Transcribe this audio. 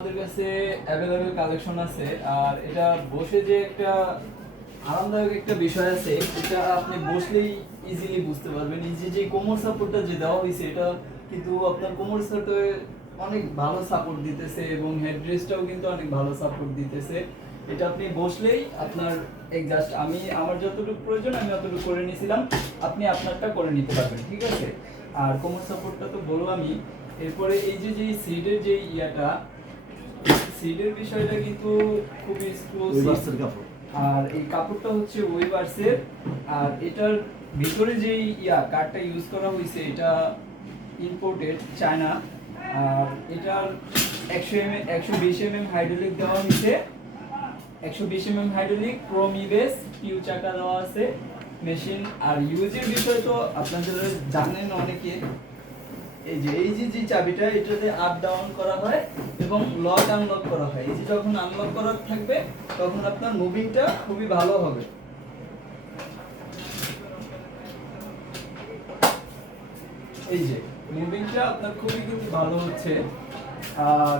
আমাদের কাছে available collection আছে। আর এটা বসে যে একটা আরামদায়ক একটা বিষয় আছে, এটা আপনি বসলেই ইজিলি বুঝতে পারবেন। এই যে কোমর সাপোর্টটা যে দেওয়া হয়েছে, এটা কিন্তু আপনার কোমর সাপোর্টে অনেক ভালো সাপোর্ট দিতেছে এবং হেডরেস্টটাও কিন্তু অনেক ভালো সাপোর্ট দিতেছে। এটা আপনি বসলেই আপনার জাস্ট আমার যতটুকু প্রয়োজন আমি অতটুকু করে নিয়েছিলাম, আপনি আপনারটা করে নিতে পারবেন, ঠিক আছে। আর কোমর সাপোর্টটা তো বললামই। এরপরে এই যে সিটের যে সিডের বিষয়টা কিন্তু খুবই এক্সক্লুসিভ কাপড়। আর এই কাপড়টা হচ্ছে ওয়েভার্সের। আর এটার ভিতরে যে কাঠটা ইউজ করা হয়েছে, এটা ইম্পোর্টেড চায়না। আর এটার 120 mm হাইড্রোলিক দেওয়া হয়েছে, 120 mm হাইড্রোলিক, ক্রোম ইবেস পিউ চাকা দেওয়া আছে মেশিন। আর ইউজের বিষয় তো আপনারা জানেন অনেকে। এই যে চাবিটা, এটাতে আপ ডাউন করা হয় এবং লক আনলক করা হয়। এই যে যখন আনলক করা থাকবে তখন আপনার মুভিংটা খুবই ভালো হবে। এই যে মুভিংটা আপনার খুবই কিন্তু ভালো হচ্ছে। আর